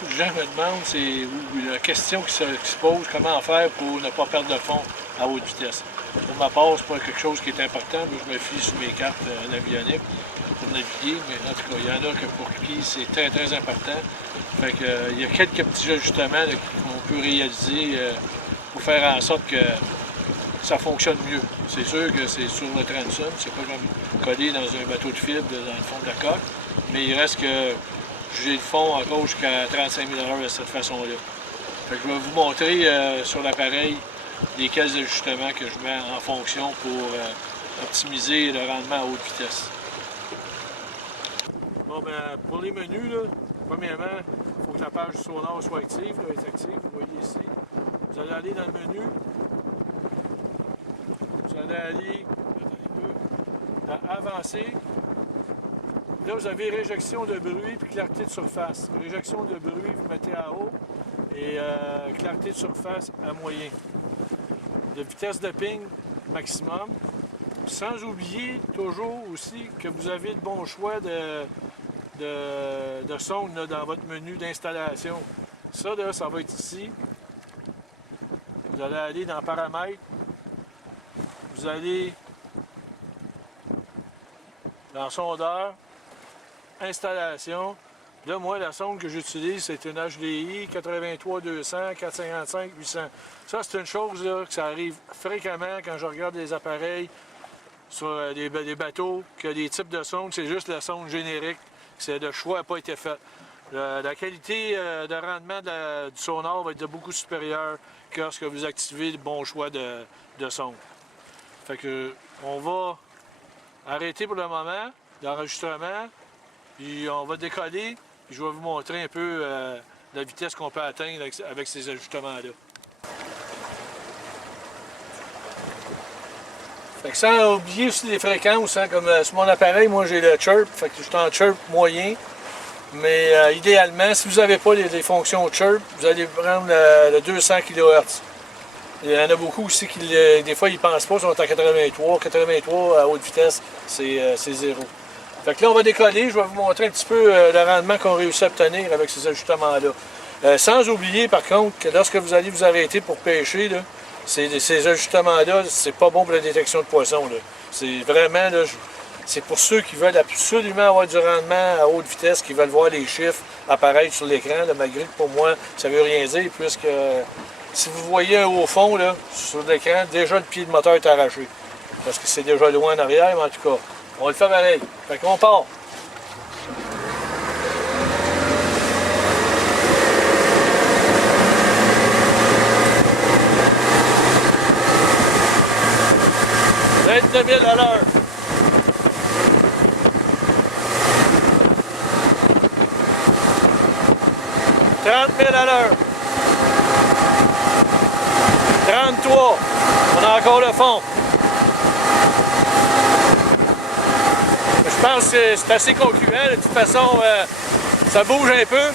Beaucoup de gens me demandent, ou la question qui se pose, comment faire pour ne pas perdre de fond à haute vitesse. Pour ma part, c'est pas quelque chose qui est important. Moi, je me fie sur mes cartes navioniques pour naviguer, mais en tout cas, il y en a que pour qui c'est très très important. Fait que, il y a quelques petits ajustements qu'on peut réaliser pour faire en sorte que ça fonctionne mieux. C'est sûr que c'est sur le transom, c'est pas comme collé dans un bateau de fibre dans le fond de la coque, mais il reste que j'ai le fond encore jusqu'à 35 000 $ de cette façon-là. Fait que je vais vous montrer sur l'appareil lesquels ajustements que je mets en fonction pour optimiser le rendement à haute vitesse. Bon, ben, pour les menus, là, premièrement, il faut que la page sonar soit active, là, est active, vous voyez ici. Vous allez aller dans le menu. Vous allez aller dans Avancer. Là, vous avez réjection de bruit puis clarté de surface. Réjection de bruit, vous mettez à haut et clarté de surface à moyen. De vitesse de ping maximum. Sans oublier toujours aussi que vous avez le bon choix de sonde là, dans votre menu d'installation. Ça, là, ça va être ici. Vous allez aller dans Paramètres. Vous allez dans Sondeur, Installation. Là, moi, la sonde que j'utilise, c'est une HDI 83-200, 455-800. Ça, c'est une chose là, que ça arrive fréquemment quand je regarde les appareils sur des bateaux, que les types de sondes, c'est juste la sonde générique. Le choix n'a pas été fait. La qualité de rendement du sonar va être beaucoup supérieure que lorsque vous activez le bon choix de sonde. Fait que on va arrêter pour le moment l'enregistrement, puis on va décoller, puis je vais vous montrer un peu la vitesse qu'on peut atteindre avec ces ajustements-là. Fait que sans oublier aussi les fréquences, hein, comme sur mon appareil, moi j'ai le chirp, fait que je suis en chirp moyen. Mais idéalement, si vous n'avez pas les fonctions chirp, vous allez prendre le 200 kHz. Il y en a beaucoup aussi qui, des fois, ils ne pensent pas, ils sont à 83. 83 à haute vitesse, c'est zéro. Fait que là, on va décoller. Je vais vous montrer un petit peu le rendement qu'on réussit à obtenir avec ces ajustements-là. Sans oublier, par contre, que lorsque vous allez vous arrêter pour pêcher, là, ces ajustements-là, c'est pas bon pour la détection de poissons. C'est vraiment, c'est pour ceux qui veulent absolument avoir du rendement à haute vitesse, qui veulent voir les chiffres apparaître sur l'écran, malgré que pour moi, ça ne veut rien dire, puisque si vous voyez au fond, là, sur l'écran, déjà le pied de moteur est arraché. Parce que c'est déjà loin en arrière, mais en tout cas, on va le faire pareil. Fait qu'on part. $29 000 à l'heure. $30 000 à l'heure. 33. On a encore le fond. Je pense que c'est assez concluant. De toute façon, ça bouge un peu.